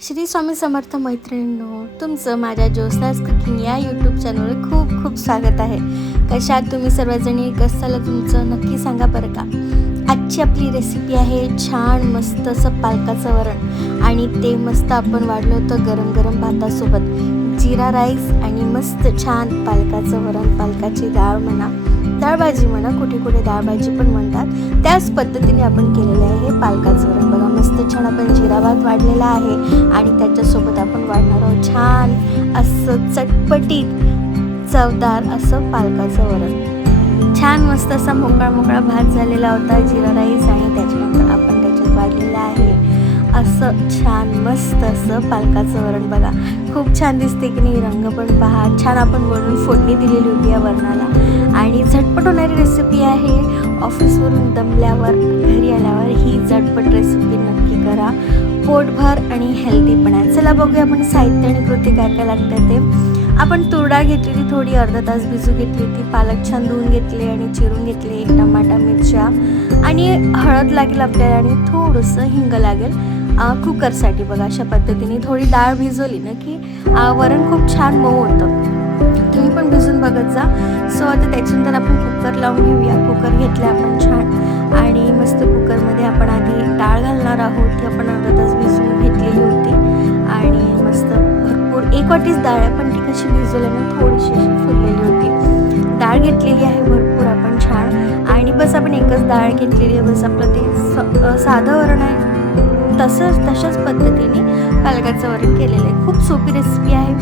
श्री स्वामी समर्थ मैत्रिणींनो तुमचं माझ्या ज्योत्स्नाज कुकिंग या यूट्यूब चॅनलवर खूप खूप स्वागत आहे. कशात तुम्ही सर्वजणी? कसं तुमचं? नक्की सांगा बरं का? आजची आपली रेसिपी आहे छान मस्त असं पालकाचं वरण. आणि ते मस्त आपण वाढलं होतं गरम गरम भातासोबत. जिरा राईस आणि मस्त छान पालकाचं वरण पालकाची डाळ म्हणा. डाळभाजी म्हणा कुठे कुठे डाळभाजी पण म्हणतात. त्याच पद्धतीने आपण केलेलं आहे हे पालकाचं वरण. बघा मस्त छान आपण जिरा भात वाढलेला आहे आणि त्याच्यासोबत आपण वाढणार आहोत छान असं चटपटीत चवदार असं पालकाचं वरण. छान मस्त असा मोकळा मोकळा भात झालेला होता जिरा राईस आणि त्याच्यानंतर आपण त्याच्यात वाढलेलं आहे. असं छान मस्त असं पालकाचं वरण बघा. खूप छान दिसते की नाही रंग पण पहा. छान आपण वरून फोडणी दिलेली होती या वरणाला. आणि झटपट होणारी रेसिपी आहे. ऑफिसवरून दमल्यावर घरी आल्यावर ही झटपट रेसिपी नक्की करा. पोटभर आणि हेल्दी पण आहे. चला बघूया आपण साहित्य आणि कृती काय काय लागतं ते. आपण तुरडाळ घेतलेली थोडी अर्धा तास भिजू घेतली होती. पालक छान धुवून घेतले आणि चिरून घेतले एक टमाटा मिरच्या. आणि हळद लागेल आपल्याला आणि थोडंसं हिंग लागेल. कुकरसाठी बघा अशा पद्धतीने थोडी डाळ भिजवली ना की वरण खूप छान मऊ होतं. तुम्ही पण भिजून बघत जा. सो आता त्याच्यानंतर आपण कुकर लावून घेऊया. कुकर घेतला आपण छान. आणि मस्त कुकरमध्ये आपण आधी डाळ घालणार आहोत. ती आपण अर्धा तास भिजवून घेतलेली होती. आणि मस्त भरपूर एक वाटीच डाळ आहे पण ती कशी भिजवल्याने थोडीशी अशी फुललेली होती. डाळ घेतलेली आहे भरपूर आपण छान. आणि बस आपण एकच डाळ घेतलेली आहे. बस आपलं ते स साधं वरण आहे. तसंच तशाच पद्धतीने पालकाचं वरण केलेलं आहे. खूप सोपी रेसिपी आहे.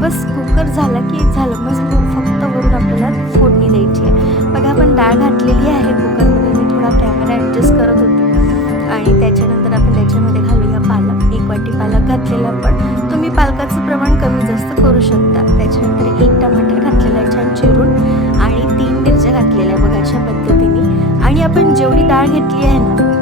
बस कुकर झाला की झालं. मग फक्त वरून आपल्याला फोडणी द्यायची आहे. बघा आपण डाळ घातलेली आहे कुकरमध्ये मी थोडा कॅमेरा ॲडजस्ट करत होते. आणि त्याच्यानंतर आपण त्याच्यामध्ये घालूया पालक. एक वाटी पालक घातलेला पण तुम्ही पालकाचं प्रमाण कमी जास्त करू शकता. त्याच्यानंतर एक टमाटर घातलेला आहे छान चिरून. आणि तीन मिरच्या घातलेल्या आहे बघा अशा पद्धतीने. आणि आपण जेवढी डाळ घेतली आहे ना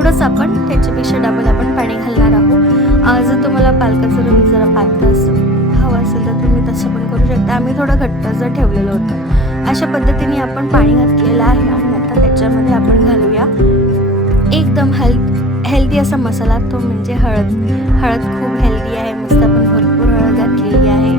तेवढंच आपण त्याच्यापेक्षा डबल आपण पाणी घालणार आहोत. जर तुम्हाला पालकाचं रंग जरा पातळ असं हवं असेल तर तुम्ही तसं पण करू शकता. आम्ही थोडं घट्ट जर ठेवलेलं होतं. अशा पद्धतीने आपण पाणी घातलेलं आहे आणि आता त्याच्यामध्ये आपण घालूया. एकदम हेल्थ हेल्दी असा मसाला. तो म्हणजे हळद. हळद खूप हेल्दी आहे. मस्त आपण भरपूर हळद घातलेली आहे.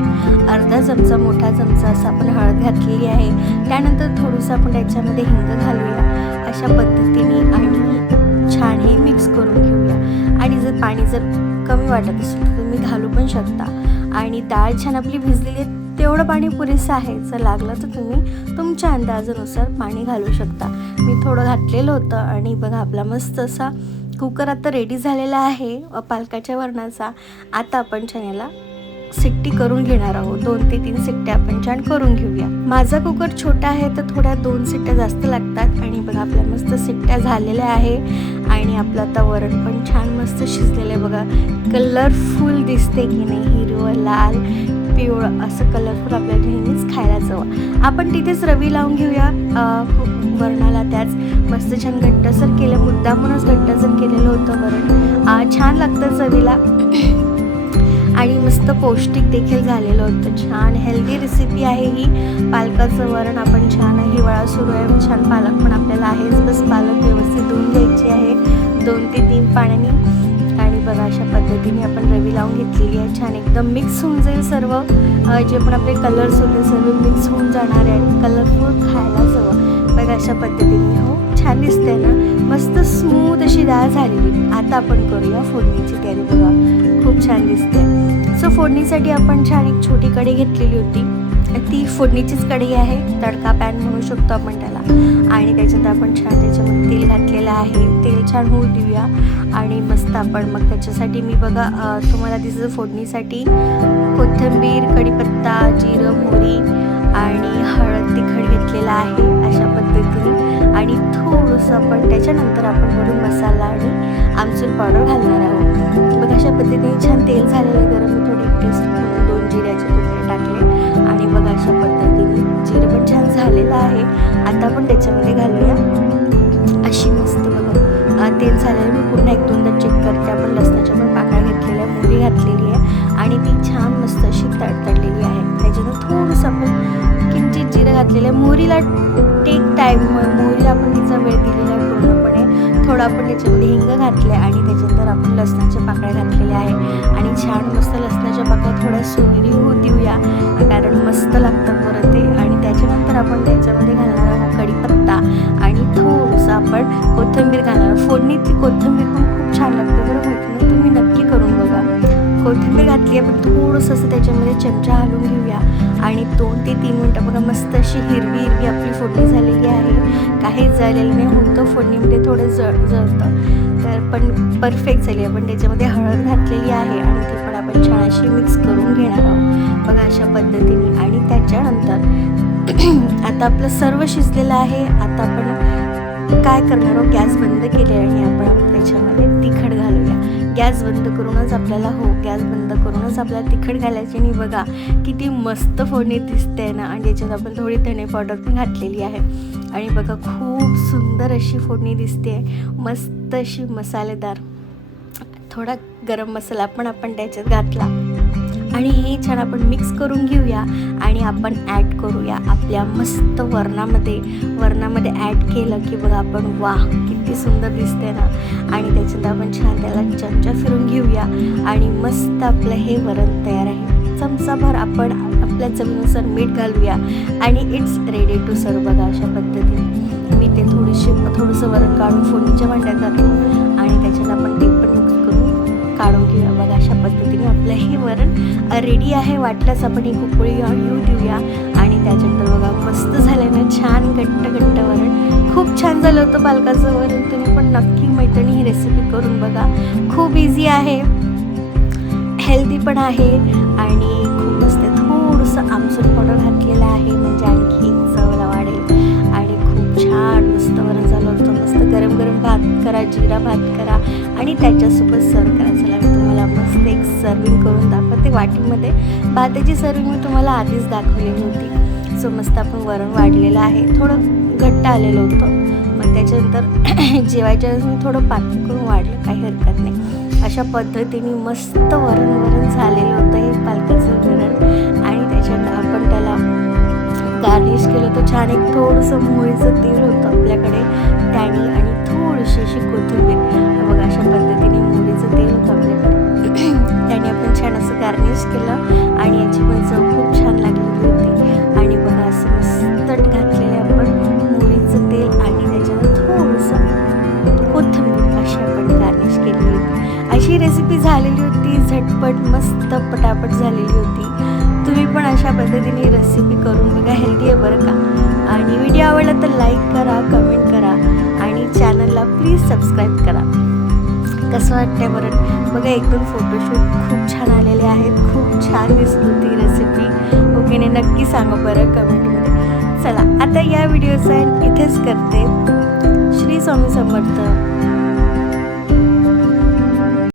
अर्धा चमचा मोठा चमचा असा आपण हळद घातलेली आहे. त्यानंतर थोडंसं आपण त्याच्यामध्ये हिंग घालूया. अशा पद्धतीने आणि छान हे मिक्स करून घेऊया. आणि जर पाणी जर कमी वाटत असेल तर तुम्ही घालू पण शकता. आणि डाळ छान आपली भिजलेली आहे तेवढं पाणी पुरेसं आहे. जर लागलं तर तुम्ही तुमच्या अंदाजानुसार पाणी घालू शकता. मी थोडं घातलेलं होतं आणि बघा आपला मस्त असा कुकर आता रेडी झालेला आहे पालकाच्या वरणाचा. आता आपण छान याला सिट्टी करून घेणार आहोत. दोन ते तीन सिट्ट्या आपण छान करून घेऊया. माझा कुकर छोटा आहे तर थोड्या दोन सिट्ट्या जास्त लागतात. आणि बघा आपल्या मस्त सिट्ट्या झालेल्या आहे. आणि आपलं आता वरण पण छान मस्त शिजलेलं आहे बघा. कलरफुल दिसते की नाही हिरवं लाल पिवळं असं कलरफुल आपल्याला नेहमीच खायला जावं आपण तिथेच रवी लावून घेऊया. वरणाला त्याच. मस्त छान घट्टसर केलं. मुद्दामूनच घट्टसर केलेलं होतं वरण. छान लागतं चवीला. आणि मस्त पौष्टिक देखील झालेलं होतं. छान हेल्दी रेसिपी आहे ही. पालक पालकाचं वरण आपण छान हिवाळा सुरू आहे छान पालक पण आपल्याला आहेच बस पालक व्यवस्थित धुवून घ्यायची आहे. दोन ते तीन पाण्याने. आणि बघा अशा पद्धतीने आपण रवी लावून घेतलेली आहे. छान एकदम मिक्स होऊन जाईल सर्व. जे पण आपले कलर्स होते सर्व मिक्स होऊन जाणार आहे. आणि कलरफुल खायला हवं बघा अशा पद्धतीने हो छान दिसते ना? मस्त स्मूथ अशी डाळ झालेली. आता आपण करूया फोडणीची तयारी. बघा खूप छान दिसते सो फोडणीसाठी आपण छान एक छोटी कढई घेतलेली होती. ती फोडणीचीच कढई आहे तडका पॅन म्हणू शकतो आपण त्याला. आणि त्याच्यात आपण छान त्याच्यामध्ये तेल घातलेलं आहे. तेल छान होऊ देऊया. आणि मस्त आपण मग त्याच्यासाठी मी बघा तुम्हाला दिसतं फोडणीसाठी कोथिंबीर कढीपत्ता जिरं मोहरी आणि हळद तिखट घेतलेलं आहे अशा पद्धतीने. आणि थोडंसं आपण त्याच्यानंतर आपण वरून मसाला आणि आमचूर पावडर घालणार आहोत. मग अशा पद्धतीने छान तेल झालेलं आहे. गरम थोडी टेस्ट दोन जिऱ्याचे अशा पद्धतीने जिरं पण छान झालेलं आहे. आता आपण त्याच्यामध्ये घालूया. अशी मस्त बघा तेल झालेलं मी पुन्हा एक दोनदा चेक करते. आपण लसणाच्या पण पाकळ्या घेतलेल्या मोरी घातलेली आहे. आणि ती छान मस्त अशी तडतडलेली आहे. त्याच्यानं थोडंसं आपण किंचित जिरं घातलेलं आहे. मोहरीला टेक टाईम मोहरीला आपण तिचा वेळ दिलेला थोडं आपण त्याच्यामध्ये हिंग घातले आणि त्याच्यानंतर आपण लसणाच्या पाकळ्या घातलेल्या आहे. आणि छान मस्त लसणाच्या पाकळ्या थोड्या सोनेरी होऊ देऊया. कारण मस्त लागतं परत ते. आणि त्याच्यानंतर आपण त्याच्यामध्ये घालणार आहोत कढीपत्ता आणि थोडंसं आपण कोथिंबीर घालणार फोडणी ती कोथिंबीर पण खूप छान लागते. बरं माहिती तुम्ही नक्की कोथिंबीर घातली आहे आपण थोडंसं असं त्याच्यामध्ये चमचा हलवून घेऊया. आणि दोन ते तीन मिनटं बघा मस्त अशी हिरवी हिरवी आपली फोडणी झालेली आहे. काहीच झालेलं नाही होतं फोडणीमध्ये थोडं जळ जळतं. तर पण परफेक्ट झाली आहे. आपण त्याच्यामध्ये हळद घातलेली आहे आणि ती पण आपण छान अशी मिक्स करून घेणार आहोत. बघा अशा पद्धतीने. आणि त्याच्यानंतर आता आपलं सर्व शिजलेलं आहे. आता आपण काय करणार आहोत गॅस बंद केले आणि आपण त्याच्यामध्ये तिखट घालूया. गॅस बंद करूनच आपल्याला हो गॅस बंद करूनच आपल्याला तिखट घालायची. आणि बघा किती मस्त फोडणी दिसते ना? आणि याच्यात आपण थोडी धणे पावडर पण घातलेली आहे. आणि बघा खूप सुंदर अशी फोडणी दिसते. मस्त अशी मसालेदार. थोडा गरम मसाला पण आपण त्याच्यात घातला. आणि हे छान आपण मिक्स करून घेऊया आणि आपण ॲड करूया आपल्या मस्त वरणामध्ये. वरणामध्ये ॲड केलं की बघा आपण वा किती सुंदर दिसते ना. आणि त्याच्यात आपण छान त्याला चमचा फिरून घेऊया आणि मस्त आपलं हे वरण तयार आहे. चमचाभर आपण आपल्या चवीनुसार मीठ घालूया आणि इट्स रेडी टू सर्व बघा अशा पद्धतीने. मी ते थोडीशी थोडंसं वरण काढून फोडणीच्या भांड्यात जातो आणि त्याच्यात आपण ते वरण रेडी आहे वाटलंच आपण एक उकळी येऊ देऊया आणि त्याच्यानंतर बघा मस्त झालं ना छान घट्ट घट्ट वरण. खूप छान झालं होतं पालकाचं वरण. तुम्ही पण नक्की मैत्रिणी ही रेसिपी करून बघा. खूप इझी आहे. हेल्दी पण आहे. आणि खूप मस्त थोडंसं आमसूर पावडर घातलेलं आहे. म्हणजे आणखी एक चवला वाढेल आणि खूप छान मस्त वरण झालं होतं. मस्त गरम गरम भात करा जिरा भात करा. आणि त्याच्यासोबत सर्व करा. चला तुम्हाला मस्त एक सर्विंग करून दाखवते वाटीमध्ये. भाताची सर्विंग मी तुम्हाला आधीच दाखवली होती. सो मस्त आपण वरण वाढलेलं आहे. थोडं घट्ट आलेलं होतं. मग त्याच्यानंतर जेवायच्या वेळेस मी थोडं पातळ करून वाढलं. काही हरकत नाही. अशा पद्धतीने मस्त वरण वरण झालेलं होतं हे पालकाचं वरण आणि त्याच्यानंतर आपण त्याला गार्निश केलं होतं. छान एक थोडंसं मुळीचं तीर होतं आपल्याकडे. त्याने आणि थोडीशी अशी कोथिंबीर. बघा अशा पद्धतीने केलं. आणि याची पण चव खूप छान लागलेली होती. आणि बघा असं मस्तट घातलेले आपण मोहरीचं तेल आणि त्याच्यावर थोडंसं कोथंबीर अशी आपण गार्निश केलेली होती. अशी रेसिपी झालेली होती झटपट मस्त पटापट झालेली होती. तुम्ही पण अशा पद्धतीने रेसिपी करून बघा हेल्दी आहे बरं का? आणि व्हिडिओ आवडला तर लाईक करा कमेंट करा. आणि चॅनलला प्लीज सबस्क्राईब करा. कसं वाटतंय बरं बघा एक दोन फोटोशूट खूप छान आलेले आहेत. खूप छान दिसत होती रेसिपी ओके ने नक्की सांगा बरं कमेंटमध्ये चला आता या व्हिडिओचा इथेच करते. श्री स्वामी समर्थ.